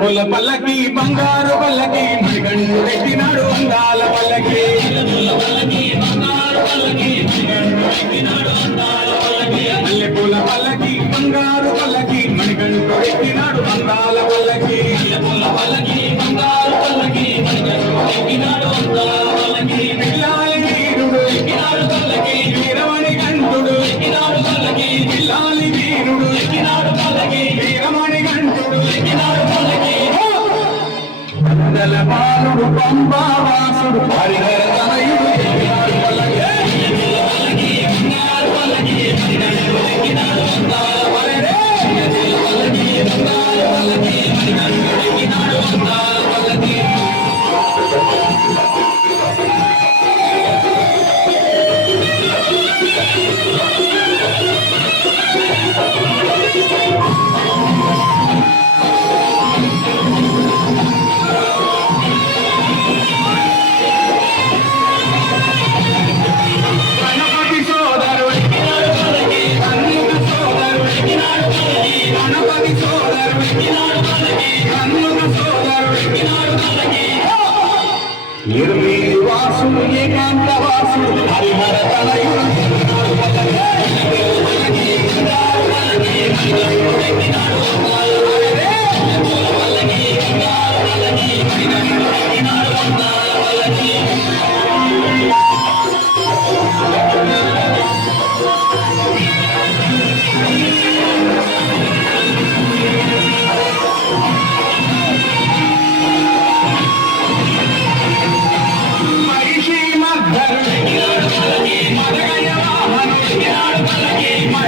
మల్లెపూల పల్లకి బంగారు పల్లకి మణిగండు పెట్టినాడు అందాల పల్లకి. మల్లె పూల పల్లకి బంగారు పల్లకి మణిగండు పెట్టినాడు అందాల పల్లకి. పల్లకి బంగారు పల్లకి మణిగండు పెట్టినాడు అందాల అందల బాలుడు పంబావాసుడు హరిహర తనయుడు సోదరుడు నిర్మీలి ఏకాంత వాసుడు హరిహర తనయుడు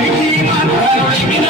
Thank you.